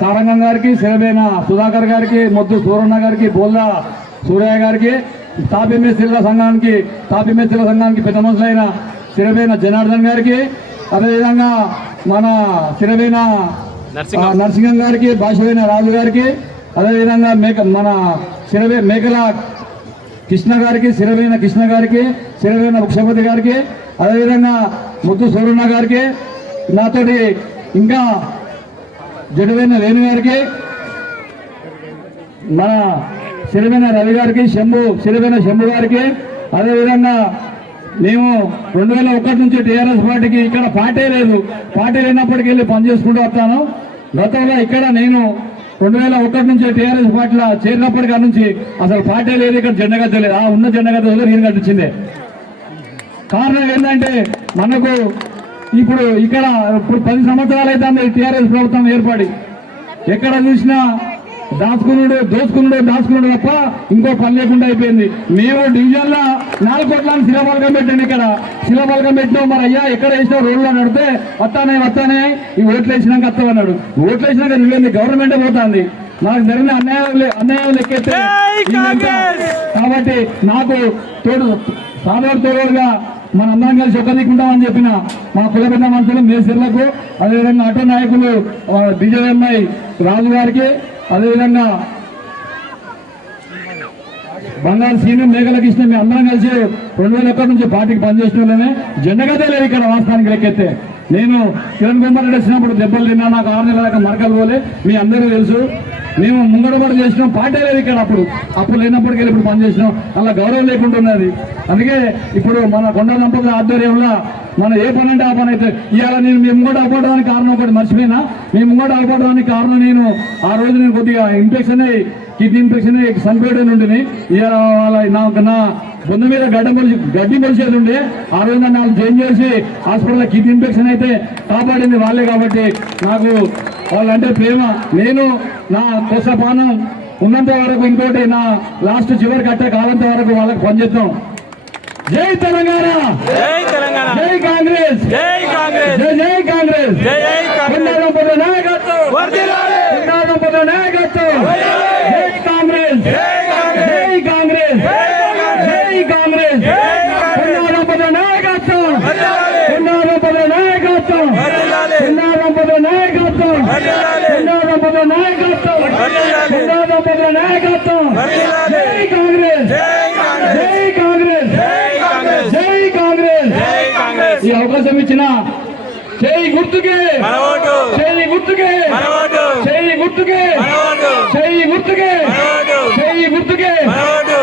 సారంగం గారికి, సిరబేన సుధాకర్ గారికి, మొద్దు సూరన్న గారికి, బోల్లా సూర్య గారికి, తాపీ మేస్త్రీల సంఘానికి పెద్ద మనుషులైన సిరబేన జనార్దన్ గారికి, అదేవిధంగా మన సిరబేన నరసింహం గారికి, భాషవైన రాజు గారికి, అదేవిధంగా మన మేకల కృష్ణ గారికి, సిరబేన కృష్ణ గారికి, సిరబేన వృక్షపతి గారికి, అదేవిధంగా ముద్దు సూరన్న గారికి, నాతోటి ఇంకా జడవైన వేణు గారికి, మన సిరబేన రవి గారికి, సిరబేన శంభు గారికి, అదేవిధంగా మేము 2001 నుంచి టీఆర్ఎస్ పార్టీకి ఇక్కడ పార్టీ లేదు, పార్టీ లేనప్పటికీ వెళ్ళి పనిచేసుకుంటూ వస్తాను. గతంలో ఇక్కడ నేను 2001 నుంచి టీఆర్ఎస్ పార్టీలో చేరినప్పటికీ నుంచి అసలు పార్టీ లేదు, ఇక్కడ జెండా గద్ద లేదు. ఆ ఉన్న జెండా గద్ద నేను కట్టించిందే. కారణం ఏంటంటే మనకు ఇప్పుడు ఇక్కడ 10 సంవత్సరాలు అయితే టీఆర్ఎస్ ప్రభుత్వం ఏర్పడి ఎక్కడ చూసినా దోచుకున్నాడు తప్ప ఇంకో పని లేకుండా అయిపోయింది. మేము డివిజన్ లో 4 కోట్లని శిలాఫలకం పెట్టండి. ఇక్కడ శిలాఫలకం పెట్టినాం. మరి అయ్యా ఎక్కడ వేసినా రోడ్లో నడితే వస్తానే ఈ ఓట్లు వేసినాక వస్తామన్నాడు. ఓట్లు వేసినాక నువ్వేంది గవర్నమెంటే పోతుంది. నాకు జరిగిన అన్యాయం లెక్కెత్తే కాబట్టి నాకు తోడుగా మనందరం కలిసి ఒక్కదిక్కుంటామని చెప్పిన మా కులబిడ్డ మనుషులు మేస్త్రీలకు, అదేవిధంగా ఆటో నాయకులు బీజేఎంఐ రాజు గారికి, అదేవిధంగా బంగారు సీను, మేఘల కృష్ణ, మీ అందరం కలిసి 2001 నుంచి పార్టీకి పనిచేసిన వాళ్ళనే. జెండగదే లేదు ఇక్కడ వాస్తవానికి లెక్కెత్తే. నేను కిరణ్ కుమార్ రెడ్డి వచ్చినప్పుడు దెబ్బలు తిన్నా, నాకు 6 నెలల దాకా మరకలు పోలే, మీ అందరూ తెలుసు. మేము ముంగడబడి చేసినాం, పార్టీ లేదు ఇక్కడ. అప్పుడు లేనప్పటికీ ఇప్పుడు పనిచేసినాం. అలా గౌరవం లేకుండా ఉన్నది. అందుకే ఇప్పుడు మన కొండ దంపతుల ఆధ్వర్యంలో మన ఏ పని అంటే ఆ పని అయితే ఇవాళ నేను మీ ముంగట ఆగిపోవడానికి కారణం ఒకటి మర్చిపోయినా. మీ ముంగట ఆగిపోవడానికి కారణం నేను ఆ రోజు నేను కొద్దిగా ఇన్ఫెక్షన్ అయ్యి, కిడ్నీ ఇన్ఫెక్షన్ అయ్యి చనిపోయే నుండి ఇవాళ వాళ్ళ నా బొంద మీద గడ్డి మొలిసేది ఉండే. ఆ రోజు నాకు చేంజ్ చేసి హాస్పిటల్లో కిడ్నీ ఇన్ఫెక్షన్ అయితే కాపాడింది వాళ్ళే. కాబట్టి నాకు వాళ్ళంటే ప్రేమ. నేను నా కోసపానం ఉన్నంత వరకు, ఇంకోటి నా లాస్ట్ చివరి కట్టే కాలంత వరకు వాళ్ళకి పనిచేద్దాం. జై తెలంగాణ, జై కాంగ్రెస్, జై కాంగ్రెస్, జై కాంగ్రెస్, నాయకత్వం, నాయకత్వం, జై కాంగ్రెస్, జై కాంగ్రెస్, జై కాంగ్రెస్, నాయకత్వం, నాయకత్వం, నాయకత్వం, నాయకత్వం, జై కాంగ్రెస్, జై కాంగ్రెస్, జై కాంగ్రెస్. ఈ అవకాశం ఇచ్చిన చేయి గుర్తుకే, చేయి గుర్తుకే, చేయి గుర్తుకే, చేయి గుర్తుకే, చేయి గుర్తుకే.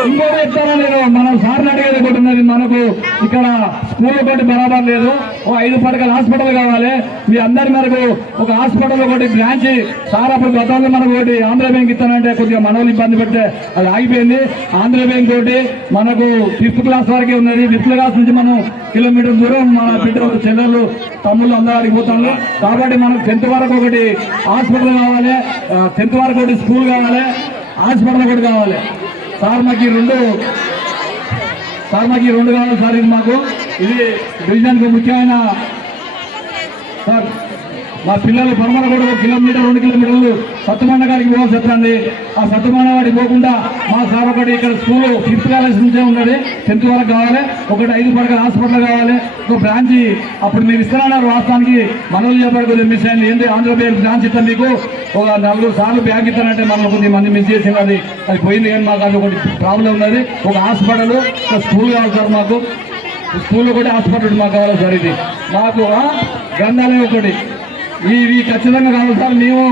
ఇంకోటి చెప్తాను నేను, మనం సార్ని అడిగేది ఒకటి ఉన్నది. మనకు ఇక్కడ స్కూల్ ఒకటి బరాబర్ లేదు. ఓ 5 పడకల హాస్పిటల్ కావాలి. మీ అందరి మేరకు ఒక హాస్పిటల్ ఒకటి బ్రాంచ్ సార్ అప్పుడు గతంలో మనకు ఒకటి ఆంధ్ర బ్యాంక్ ఇస్తానంటే కొద్దిగా మనోళ్ళు ఇబ్బంది పెడితే అది ఆగిపోయింది. ఆంధ్ర బ్యాంక్ తోటి మనకు 5th క్లాస్ వరకే ఉన్నది. 5th క్లాస్ నుంచి మనం కిలోమీటర్ దూరం మన బిడ్డలు, చెల్లెళ్ళు, తమ్ముళ్ళు అందరూ అడిగిపోతాను. కాబట్టి మనకు 10th వరకు ఒకటి హాస్పిటల్ కావాలి, 10th వరకు ఒకటి స్కూల్ కావాలి, హాస్పిటల్ ఒకటి కావాలి. సార్ మాకు ఈ రెండు కావాలి సార్. ఇది మాకు ఇది డివిజన్కు ముఖ్యమైన సార్. మా పిల్లలు పరమలగూడ 1 కిలోమీటర్ 2 కిలోమీటర్లు సత్తుమన్న గారికి పోవాల్సి వస్తుంది. ఆ సత్తుమన్న వాడికి పోకుండా మా సార్ ఒకటి ఇక్కడ స్కూల్ 5th క్లాస్ నుంచే ఉన్నది, 10th వరకు కావాలి. ఒకటి 5 పడకల హాస్పిటల్ కావాలి, ఒక బ్రాంచి. అప్పుడు మీరు ఇస్తున్నారు వాస్తవానికి మనోళ్ళు చెప్పారు కొద్దిగా మిస్ అయింది. ఏంటి ఆంధ్రప్రదేశ్ బ్రాంచ్ ఇస్తాను మీకు, ఒక 4 సార్లు బ్యాంక్ ఇస్తానంటే మనం కొద్ది మంది మిస్ చేసింది. అది పోయింది. కానీ మాకు అది ఒకటి ప్రాబ్లం ఉన్నది. ఒక హాస్పిటల్, ఒక స్కూల్ కావాలి సార్. మాకు స్కూల్ ఒకటి, హాస్పిటల్ మాకు కావాలి సార్. ఇది మాకు గ్రంథాలయం ఒకటి, ఇవి ఖచ్చితంగా కావాలి సార్. మేము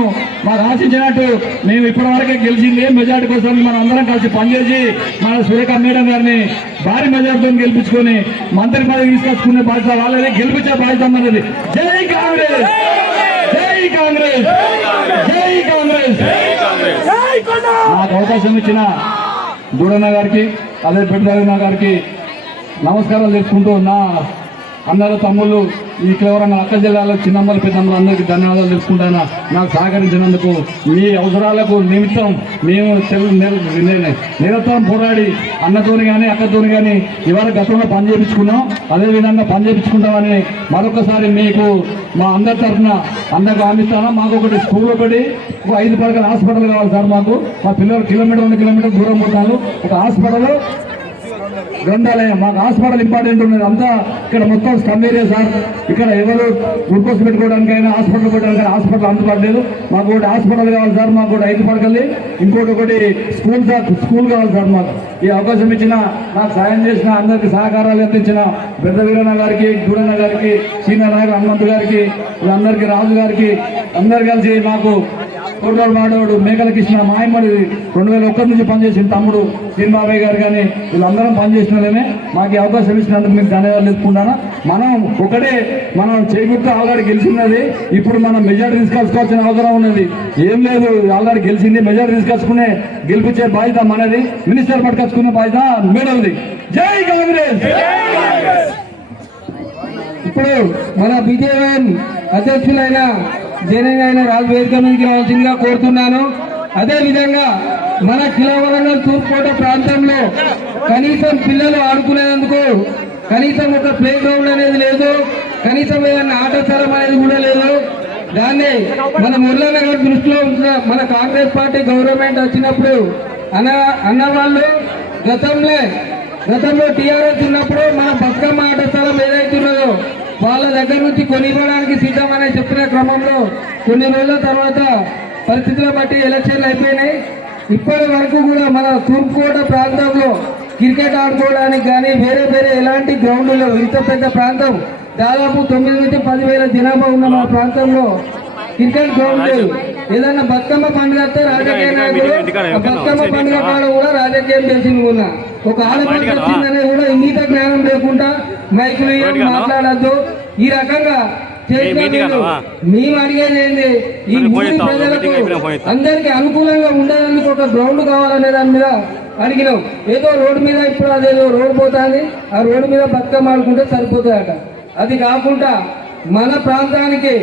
మాకు ఆశించినట్టు మేము ఇప్పటి వరకే గెలిచింది మెజార్టీ కోసం మనం అందరం కలిసి పనిచేసి మన సురేఖ మేడం గారిని భారీ మెజార్టీతో గెలిపించుకొని మంత్రి పదవి తీసుకొచ్చుకునే బాధ్యత వాళ్ళని, గెలిపించే బాధ్యత మనది. జై కాంగ్రెస్, జై కాంగ్రెస్, జై కాంగ్రెస్. నాకు అవకాశం ఇచ్చిన దూడన్న గారికి, అదే పెద్దన్న గారికి నమస్కారాలు తెలుసుకుంటూ అందరూ తమ్ముళ్ళు ఈ కేవలంగా అక్క జిల్లాలో చిన్నమ్మలు పెద్దమ్మలు అందరికీ ధన్యవాదాలు తెలుసుకుంటాను. నాకు సహకరించినందుకు మీ అవసరాలకు నిమిత్తం మేము నిరంతరం పోరాడి అన్నతోని కానీ అక్కతోని కానీ ఇవాళ గతంలో పని చేయించుకున్నాం, అదేవిధంగా పని చేయించుకుంటామని మరొకసారి మీకు మా అందరి తరఫున అందరికి హామీస్తాను. మాకు ఒకటి స్కూల్ ఒకటి 5 పడకల హాస్పిటల్ కావాలి సార్. మాకు మా పిల్లలు 1 కిలోమీటర్ 2 కిలోమీటర్ దూరం పోతాను. ఒక హాస్పిటల్, గ్రంథాలయం, మాకు హాస్పిటల్ ఇంపార్టెంట్ ఉన్నది. అంతా ఇక్కడ మొత్తం స్టమ్ ఏరియా సార్. ఇక్కడ ఎవరు గ్లూకోజ్ పెట్టుకోవడానికైనా హాస్పిటల్ పెట్టడానికి హాస్పిటల్ అందుబాటులేదు. మాకు ఒకటి హాస్పిటల్ కావాలి సార్. మాకు ఒకటి 5 పడకలు, ఇంకోటి ఒకటి స్కూల్ సార్. స్కూల్ కావాలి సార్. మాకు ఈ అవకాశం ఇచ్చిన, నాకు సాయం చేసిన అందరికి సహకారాలు అందించిన పెద్ద వీరన్న గారికి, దూరన్న గారికి, సీనియర్ నాయకులు హనుమంతు గారికి, వీళ్ళందరికీ, రాజు గారికి, అందరు కలిసి మాకు కోటవాడు మాడవాడు మేకల కృష్ణ మాయమ్మడి 2001 నుంచి పనిచేసిన తమ్ముడు శ్రీబాబాయ్ గారు కానీ వీళ్ళందరం పనిచేసిన వాళ్ళమే. మాకు ఈ అవకాశం ఇచ్చినందుకు మీకు ధన్యవాదాలు తెలుసుకుంటాను. మనం చేకూర్తో ఆల్రెడీ గెలిచినది. ఇప్పుడు మనం మెజార్టీ తీసుకొచ్చుకోవాల్సిన అవసరం ఉన్నది. ఏం లేదు, ఆల్రెడీ గెలిచింది. మెజార్టీ తీసుకొచ్చుకునే గెలిపించే బాధ్యత మనది. మినిస్టర్ పట్టుకొచ్చుకునే బాధ్యత మేడది. జై కాంగ్రెస్. ఇప్పుడు మన BJP అధ్యక్షులైన జనైన రాజు వేదిక మీదకి రావాల్సిందిగా కోరుతున్నాను. అదేవిధంగా మన కిలవరంగల్ తూర్పుకోట ప్రాంతంలో కనీసం పిల్లలు ఆడుకునేందుకు కనీసం ఒక ప్లే గ్రౌండ్ అనేది లేదు, కనీసం ఏదైనా ఆట స్థలం అనేది కూడా లేదు. దాన్ని మన మురళన్న గారి దృష్టిలో ఉంచిన మన కాంగ్రెస్ పార్టీ గవర్నమెంట్ వచ్చినప్పుడు అన్న వాళ్ళు గతంలో TRS ఉన్నప్పుడు మన బతుకమ్మ ఆట స్థలం ఏదైతున్నదో వాళ్ళ దగ్గర నుంచి కొనివ్వడానికి సిద్ధమని చెప్పిన క్రమంలో కొన్ని రోజుల తర్వాత పరిస్థితుల బట్టి ఎలక్షన్లు అయిపోయినాయి. ఇప్పటి వరకు కూడా మన తూర్పుకోట ప్రాంతంలో క్రికెట్ ఆడుకోవడానికి కానీ వేరే ఎలాంటి గ్రౌండ్ లేవు. ఇంత పెద్ద ప్రాంతం, దాదాపు 9 నుంచి 10,000 జనాభా ఉన్న మన ప్రాంతంలో క్రికెట్ గ్రౌండ్ లేదు. ఏదన్నా బతుకమ్మ పండుగ వస్తే రాజకీయ నాయకులు బతుకమ్మ పండుగ కాడ కూడా రాజకీయం చేసింది. ఉన్న ఒక ఆడపిల్ల వచ్చిందనే కూడా ఇంగిత జ్ఞానం లేకుండా మైకులు మాట్లాడద్దు ఈ రకంగా చేసినప్పుడు మేము అడిగేది ఏంటి, ఈ ఊరి ప్రజలకు అందరికి అనుకూలంగా ఉండడానికి ఒక గ్రౌండ్ కావాలనే దాని మీద అడిగినాం. ఏదో రోడ్డు మీద ఇప్పుడు అదేదో రోడ్డు పోతుంది, ఆ రోడ్డు మీద బతుకమ్మ ఆడుకుంటే సరిపోతుందట. అది కాకుండా మన ప్రాంతానికి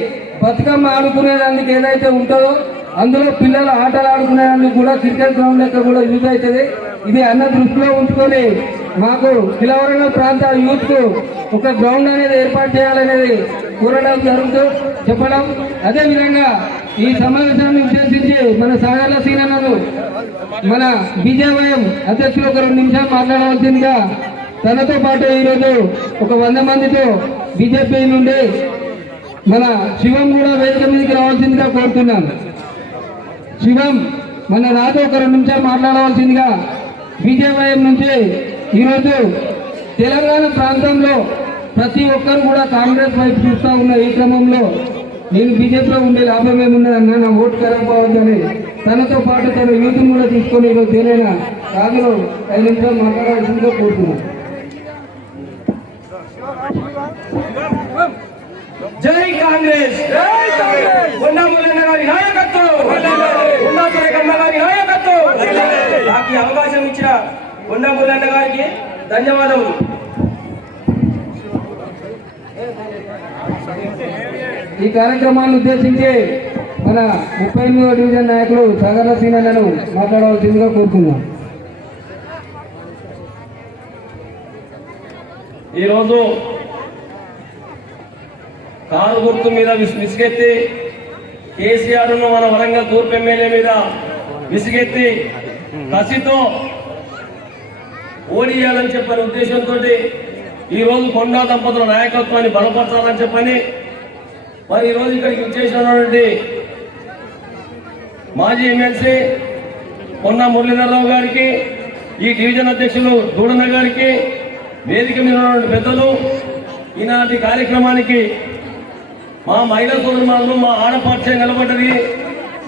బతుకమ్మ ఆడుకునేదానికి ఏదైతే ఉంటుందో అందులో పిల్లలు ఆటలు ఆడుకునేందుకు కూడా క్రికెట్ గ్రౌండ్ లెక్క కూడా యూజ్ అవుతుంది. ఇది అన్న దృష్టిలో ఉంచుకొని మాకు కిలవరంగల్ ప్రాంత యూత్ కు ఒక గ్రౌండ్ అనేది ఏర్పాటు చేయాలనేది కోరడం జరుగుతూ చెప్పడం. అదేవిధంగా ఈ సమావేశాన్ని ఉద్దేశించి మన సాగర్ల సీనన్నలు మన BJP అధ్యక్షులు ఒక 2 నిమిషాలు మాట్లాడవలసిందిగా తనతో పాటు ఈరోజు ఒక 100 మందితో BJP నుండి మన శివం కూడా వేదిక మీదకి రావాల్సిందిగా కోరుతున్నాను. శివం మన నాతో ఒక 2 నిమిషాలు మాట్లాడవలసిందిగా BJP నుంచి ఈరోజు తెలంగాణ ప్రాంతంలో ప్రతి ఒక్కరు కూడా కాంగ్రెస్ వైపు చూస్తూ ఉన్న ఈ క్రమంలో నేను BJPలో ఉండే లాభం ఏమున్నదన్నా, నా ఓటు కరగపోవద్దని తనతో పాటు తన యూత్ను కూడా తీసుకొని ఈరోజు తేలైన కాదులో 5 నిమిషాలు మాట్లాడాల్సిందిగా కోరుతున్నాను. జై కాంగ్రెస్. కొండామురళి గారి నాయకత్వం, గారి నాయకత్వం. నాకు ఈ అవకాశం ఇచ్చిన కొండామురళి గారికి ధన్యవాదములు. ఈ కార్యక్రమాన్ని ఉద్దేశించి మన 38వ డివిజన్ నాయకులు సాగర్ల సీనన్నను మాట్లాడవలసిందిగా కోరుతున్నాం. ఈరోజు కారు గుర్తు మీద విసిగెత్తి కేసీఆర్ను మన వరంగల్ తూర్పు ఎమ్మెల్యే మీద విసిగెత్తి కసితో ఓడియాలని చెప్పని ఉద్దేశంతో ఈరోజు కొండా దంపతుల నాయకత్వాన్ని బలపరచాలని చెప్పని మరి ఈరోజు ఇక్కడికి వచ్చేసినటువంటి మాజీ ఎమ్మెల్సీ కొండా మురళీధరరావు గారికి, ఈ డివిజన్ అధ్యక్షులు దూడన్న గారికి, వేదిక మీద ఉన్నటువంటి పెద్దలు, ఈనాటి కార్యక్రమానికి మా మహిళా సోదరులు, మా ఆడపక్షం నిలబడ్డది,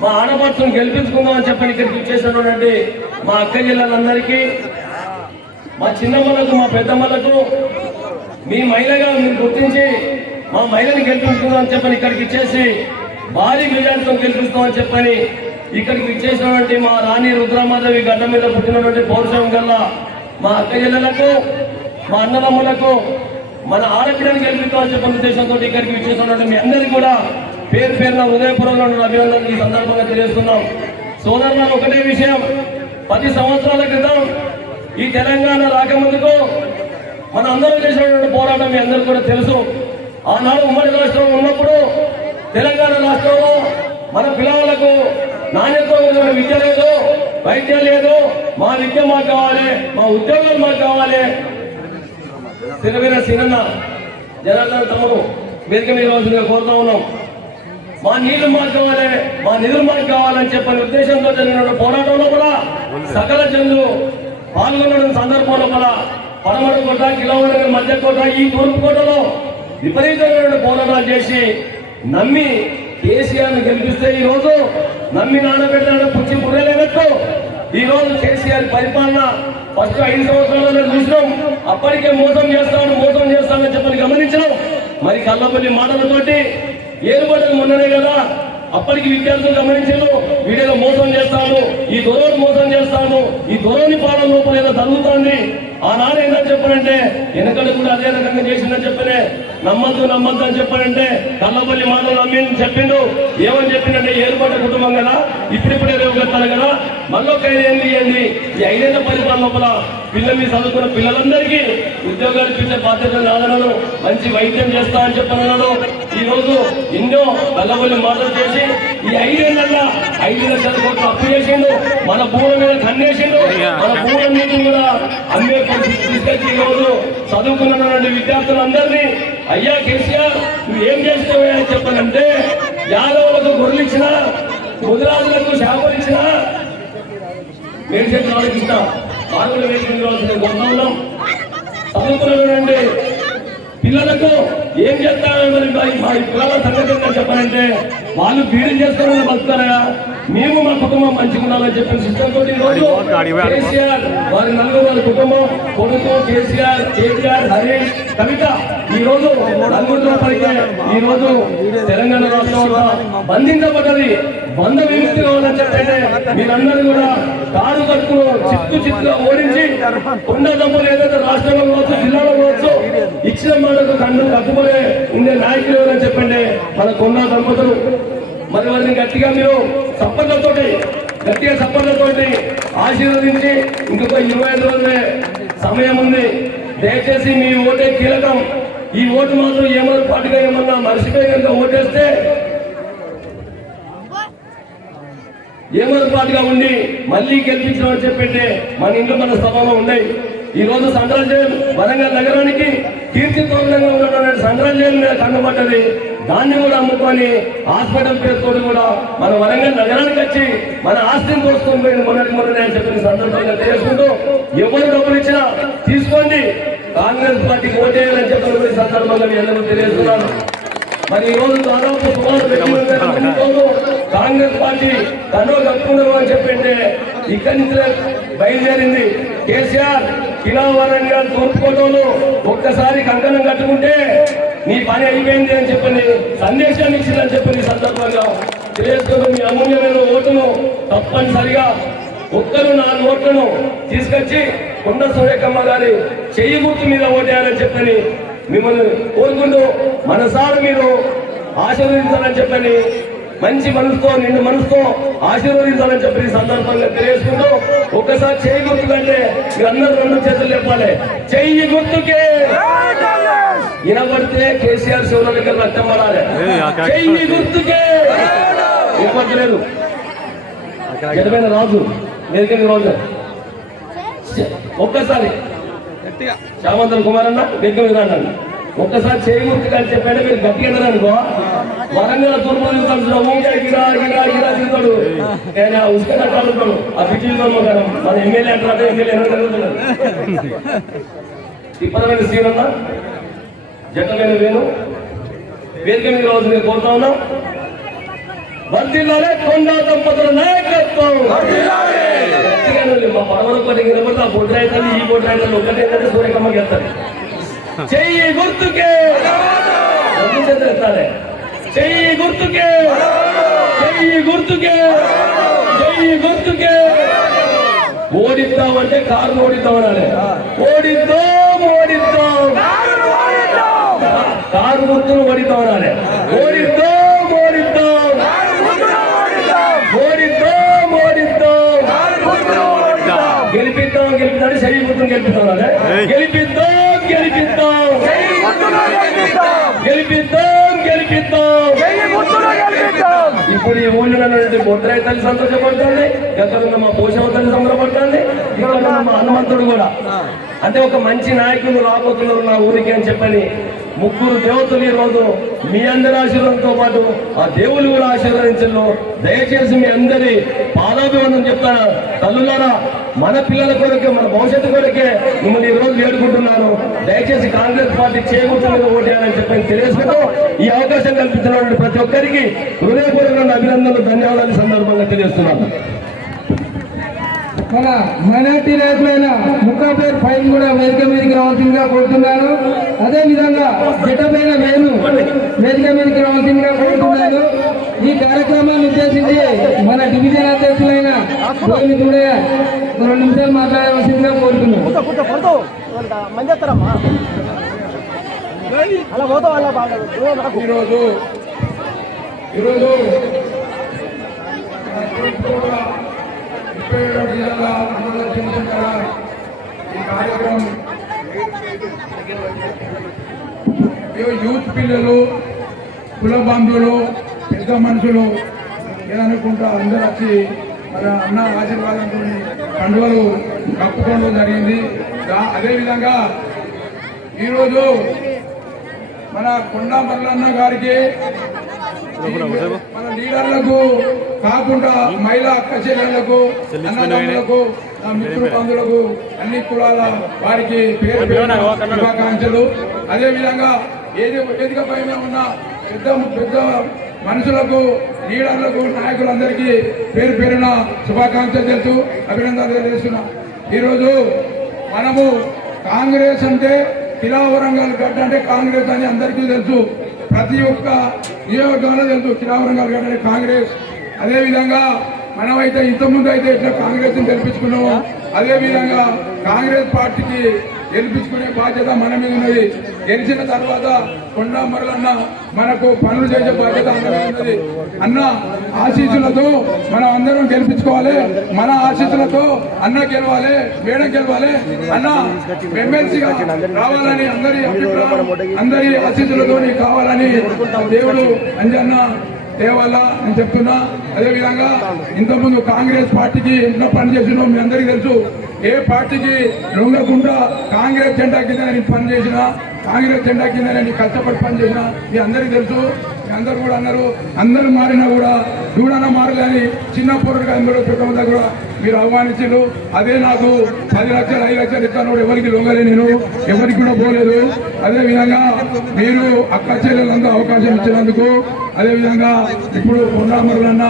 మా ఆడపక్షం గెలిపించుకుందామని చెప్పని ఇక్కడికి వచ్చేసినటువంటి మా అక్క జిల్లాలందరికీ, మా చిన్నమ్మలకు, మా పెద్దమ్మలకు, మీ మహిళగా మీరు గుర్తించి మా మహిళని గెలిపించుకుందామని చెప్పని ఇక్కడికి ఇచ్చేసి భారీ మెజార్టీతో గెలిపిస్తామని చెప్పని ఇక్కడికి ఇచ్చేసినటువంటి మా రాణి రుద్రమాదేవి గడ్డ మీద పుట్టినటువంటి పౌరుషం గల్ల మా అక్క జిల్లాలకు, మా అన్నదమ్ములకు, మన ఆడపిల్లని గెలిపిస్తామని చెప్పిన ఉద్దేశంతో ఇక్కడికి విచ్చేస్తున్నట్టు మీ అందరికీ కూడా పేరు పేరున హృదయపూర్వకంగా అభినందనలు ఈ సందర్భంగా తెలియజేస్తున్నాం. సోదరులను ఒకటే విషయం, 10 సంవత్సరాల క్రితం ఈ తెలంగాణ రాకముందుకు మన అందరూ చేసినటువంటి పోరాటం మీ అందరికీ కూడా తెలుసు. ఆనాడు ఉమ్మడి రాష్ట్రం ఉన్నప్పుడు తెలంగాణ రాష్ట్రంలో మన పిల్లలకు నాణ్యత విద్య లేదు, వైద్యం లేదు. మా విద్య మాకు కావాలి, మా ఉద్యోగాలు మాకు కావాలి. తిరగిన సినన్న జనార్దన్ తమ్ముడు వేదిక మీద రోజుగా కోరుతా ఉన్నాం. మా నీళ్లు మాకు కావాలి, మా నిధులు మాకు కావాలని చెప్పని ఉద్దేశంతో జరిగిన పోరాటంలో కూడా సకల జనులు పాల్గొనడం సందర్భంలో కూడా పడమర కోట, కిలోమీటర్ మధ్య కోట, ఈ తూర్పు కోటలో విపరీతమైన పోరాటాలు చేసి నమ్మి కేసీఆర్ని గెలిపిస్తే ఈ రోజు నమ్మి నానబెట్టాలని పుచ్చి పుర్రలేనట్టు ఈ రోజు కేసీఆర్ పరిపాలన ఫస్ట్ 5 సంవత్సరాలలో చూసినాం. అప్పటికే మోసం చేస్తామని చెప్పని గమనించినాం. మరి కల్లపల్లి మాటలతోటి ఏలుబడ్డలు మొన్ననే కదా అప్పటికి విద్యార్థులు గమనించారు. వీడియోలో మోసం చేస్తాను, ఈ దొరని మోసం చేస్తాను, ఈ దొరని పాలన లోపల ఏదో జరుగుతుంది. ఆనాడు ఏంటని చెప్పానంటే వెనకలు కూడా అదే రకంగా చేసిందని చెప్పనే నమ్మద్దు అని చెప్పానంటే కల్లపల్లి మాటలు నమ్మి చెప్పిండు. ఏమని చెప్పిందంటే ఏర్పడ్డ కుటుంబం కదా, ఇప్పుడిప్పుడే రేవుకెత్తాను కదా, మళ్ళీ 5 ఏళ్ళు ఇవ్వండి. ఈ 5 ఏళ్ల పరిపాలన లోపల పిల్లల్ని చదువుకున్న పిల్లలందరికీ ఉద్యోగాలు ఇచ్చే బాధ్యత నాదనను, మంచి వైద్యం చేస్తా అని చెప్పనన్నాడు. ఈ రోజు ఎన్నో కల్లపల్లి మాటలు చేసి ఈ 5 ఏళ్ళ 5 లక్షల కోట్లు అప్పు చేసిండు. మన భూముల మీద కన్నేసిండు. మన భూములన్నింటినీ కూడా అమ్మే పరిస్థితి తీసుకొచ్చి ఈ రోజు చదువుకున్నటువంటి విద్యార్థులందరినీ అయ్యా కేసీఆర్ నువ్వు ఏం చేస్తావే అని చెప్పానంటే యాదవులకు గొర్రెలు ఇచ్చినా, ముదిరాజులకు చేపలు ఇచ్చినా మేము చెప్పిన వాళ్ళకి ఇష్టం. మార్పులు వేసుకుని గొప్పం చదువుకున్నటువంటి పిల్లలకు ఏం చేస్తారని మరి మా పిల్లల సంగతి ఏంటని చెప్పాలంటే వాళ్ళు బీడీలు చేసుకోవాలని బతుకుతారా, మేము మా కుటుంబం మంచిగా ఉండాలని చెప్పిన సిస్టమ్ తోటి ఈ రోజు కేసీఆర్ వారి 4 వారి కుటుంబం కొడుకు కేసీఆర్, కేటీఆర్, హరీష్, కవిత ఈ రోజు 4 పైకి ఈ రోజు తెలంగాణ రాష్ట్రంలో బంధించబడ్డది. బంధ విముక్తి కావాలని చెప్పంటే మీరందరూ కూడా కారు కట్టుకులు చిత్తుగా ఓడించి కొండ దంపలు ఏదైతే రాష్ట్రంలో కావచ్చు, జిల్లాలో కావచ్చు ఇచ్చిన మాటకు కట్టుబడే ఉండే నాయకులు ఎవరని చెప్పండి మన కొండ దంపతులు. మరి వారిని గట్టిగా మీరు గట్టిగా సప్పట్లతోటి ఆశీర్వదించి ఇంకొక 25 రోజులే సమయం ఉంది. దయచేసి మీ ఓటే కీలకం. ఈ ఓటు మాత్రం ఏమన్నా పాటుగా ఏమన్నా మర్చిపోయి కనుక ఓటేస్తే ఏమరపాటుగా ఉండి మళ్ళీ గెలిపించమని చెప్పండి మన ఇంట్లో మన సభలో ఉన్నాయి. ఈ రోజు సెంట్రల్ జైలు వరంగల్ నగరానికి కీర్తితోరణంగా ఉన్నటువంటి సెంట్రల్ జైలు మీద కన్నుపడ్డది. దాన్ని కూడా అమ్ముకొని హాస్పిటల్ పేరుతో కూడా మన వరంగల్ నగరానికి వచ్చి మన ఆస్తిని కోసుకొని పోయిన మొన్నటి అని చెప్పిన సందర్భంగా తెలుసుకుంటూ ఎవరు డబ్బులు ఇచ్చినా తీసుకోండి, కాంగ్రెస్ పార్టీకి ఓటేయాలని చెప్పిన సందర్భంగా మీ అందరూ తెలియజేస్తున్నాను. మరి ఈ రోజు దాదాపు సుమారు కాంగ్రెస్ పార్టీ కన్ను కట్టుకున్నారు అని చెప్పంటే ఇక్కడి నుంచి బయలుదేరింది. కేసీఆర్ కిలా వరంగల్ తూర్పుకోటలో ఒక్కసారి కంకణం కట్టుకుంటే నీ పని అయిపోయింది అని చెప్పని సందేశాన్ని ఇచ్చిందని చెప్పని సందర్భంగా తెలియజేసుకుని మీ అమూల్యమైన ఓటును తప్పనిసరిగా 4 ఓట్లను తీసుకొచ్చి కొండ సూర్యకమ్మ గారి చెయ్యి గుర్తు మీద ఓటేయాలని చెప్పని మిమ్మల్ని కోరుకుంటూ మనసారి మీరు ఆశీర్వదించాలని చెప్పని మంచి మనసుతో నిండు మనసుతో ఆశీర్వదించాలని చెప్పి సందర్భంగా తెలియజేసుకుంటూ ఒక్కసారి చెయ్యి గుర్తు కంటే మీరందరూ 2 చేతులు లేపాలి. చెయ్యి గుర్తుకే వినబడితే కేసీఆర్ శివులకి రక్తం పడాలి. చెయ్యి గుర్తుకే వినపడలేదు. జనమైన రాజు ఎదిగిన రోజు ఒక్కసారి శ్యామంతన్ కుమార్ అన్న దగ్గర అన్నాను ఒక్కసారి చేయి గుర్తు కానీ చెప్పాడు. మీరు గట్టిగా అనుకో వరంగల్ తూర్పు గిరా గిరా గిరా తిరుగుతాడు. నేను ఉసుకట్టాడుతాడు ఆ పిచ్చితో మన ఎమ్మెల్యే అంటారు. ఎమ్మెల్యే తిప్పదమైన సీన్ అన్నా జట్టమైన వేణు వేదిక మీద రోజు నేను కోరుతా ఉన్నా. వర్ధిల్లాలే కొండా దంపతుల నాయకత్వం. మా పడవల పని నిలబడితే ఆ బొడ్డు రైతాన్ని ఈ బొడ్డు రైతాన్ని ఒకటేంటంటే సూర్యకమ్మకి వెళ్తారు. చెయ్యి గుర్తుకే ఎత్తాలి. చెయ్యి గుర్తుకే చెయ్యి గుర్తుకే చెయ్యి గుర్తుకే. ఓడిద్దామంటే కారు ఓడిద్దాం అనాలి. ఓడిద్దాం ఓడిద్దాం కారు గుర్తును ఓడిద్దాం అనాలి. ఓడిద్దాం ఓడిద్దాం ఓడిద్దాం ఓడిద్దాం గెలిపిద్దాం గెలిపిద్దాం శరీర గుర్తును గెలిపిద్దాం అనాలి. గెలిపిద్దాం గెలిపిద్దాం గెలిపిద్దాం గెలిపిద్దాం. ఇప్పుడు ఈ ఊళ్ళో ఉన్నటువంటి బొద్రాయి తల్లి సంతోషపడుతుంది, గతంలో మా పోషవ తల్లి సంబరపడుతుంది, ఇక్కడ ఉన్న మా హనుమంతుడు కూడా. అంటే ఒక మంచి నాయకులు రాబోతున్నారు నా ఊరికి అని చెప్పని ముగ్గురు దేవతలు ఈ రోజు మీ అందరి ఆశీర్వాదంతో పాటు ఆ దేవుళ్ళు కూడా ఆశీర్వదించను. దయచేసి మీ అందరి పాదాభివందనం చెప్తాను. తల్లులారా, మన పిల్లల కొరకే, మన భవిష్యత్తు కొరకే మిమ్మల్ని ఈ రోజు వేడుకుంటున్నాను. దయచేసి కాంగ్రెస్ పార్టీ చేయకూడదు ఓటేయాలని చెప్పని తెలియజేస్తూ ఈ అవకాశం కల్పించినటువంటి ప్రతి ఒక్కరికి హృదయపూర్వక అభినందనలు, ధన్యవాదాలు సందర్భంగా తెలియజేస్తున్నాను. మన మైనార్టీ నాయకులైన ముక్కాపేరు ఫైల్ కూడా వేదిక మీదకి రావాల్సిందిగా కోరుతున్నాను. అదే విధంగా జటపైన వేణు వేదిక మీదకి రావాల్సిందిగా కోరుతున్నాను. ఈ కార్యక్రమాన్ని ఉద్దేశించి మన డివిజన్ అధ్యక్షులైన గోవింద్ కూడా 2 నిమిషాలు మాట్లాడవలసిందిగా కోరుతున్నాను. ఈరోజు 37 జిల్లాల అమలు చెందుతున్న ఈ కార్యక్రమం యూత్ పిల్లలు, కుల బంధువులు, పెద్ద మనుషులు ఏదనుకుంటా అందరూ వచ్చి మన అన్న ఆశీర్వాదంతో కండువలు కప్పుకోవడం జరిగింది. అదేవిధంగా ఈరోజు మన కొండా మల్లన్న గారికి మన లీడర్లకు కాకుండా మహిళా అక్క చెల్లెళ్లకు, అన్నదమ్ములకు, మిత్రుల బంధువులకు, అన్ని కులాల వారికి పేరు శుభాకాంక్షలు. అదేవిధంగా వేదిక పైన ఉన్న పెద్ద మనుషులకు, లీడర్లకు, నాయకులందరికీ పేరు పేరున శుభాకాంక్షలు తెలుసు, అభినందనలు తెలియజేస్తున్నా. ఈరోజు మనము కాంగ్రెస్ అంటే కిలావరంగల్ గడ్డ అంటే కాంగ్రెస్ అని అందరికీ తెలుసు. ప్రతి ఒక్క నియోజకవర్గంలో తెలుసు కిలావరంగల్ గడ్డ అంటే కాంగ్రెస్. అదేవిధంగా మనమైతే ఇంతకుముందు అయితే ఇట్లా కాంగ్రెస్ ని గెలిపించుకున్నాము. అదేవిధంగా కాంగ్రెస్ పార్టీకి గెలిపించుకునే బాధ్యత మన మీద ఉన్నది. గెలిచిన తర్వాత కొండా మరలన్న మనకు పనులు చేసే బాధ్యత ఉన్నది. అన్న ఆశీస్సులతో మనం అందరం గెలిపించుకోవాలి. మన ఆశీస్సులతో అన్న గెలవాలి, మేడం గెలవాలి, అన్న ఎమ్మెల్సీగా రావాలని అందరి ఆశీస్సులతో కావాలని దేవుడు అంజన్న దేవాలా అని చెప్తున్నా. అదేవిధంగా ఇంతకుముందు కాంగ్రెస్ పార్టీకి ఎట్లా పనిచేసినా మీ అందరికీ తెలుసు. ఏ పార్టీకి లొంగకుండా కాంగ్రెస్ జెండా కింద నేను పనిచేసిన, కాంగ్రెస్ జెండా కింద నేను కష్టపడి పనిచేసిన మీ అందరికీ తెలుసు. మీ అందరు కూడా అన్నారు, అందరు మారినా కూడా చూడన మారలేని చిన్న పోరుగా పెట్టడం దగ్గర మీరు ఆహ్వానించారు. అదే నాకు 10 లక్షలు 5 లక్షలు ఇస్తాను, ఎవరికి లొంగలే, నేను ఎవరికి కూడా పోలేదు. అదేవిధంగా మీరు అక్క చెల్లెలంతా అవకాశం ఇచ్చినందుకు, అదేవిధంగా ఇప్పుడు కొండా మరలన్న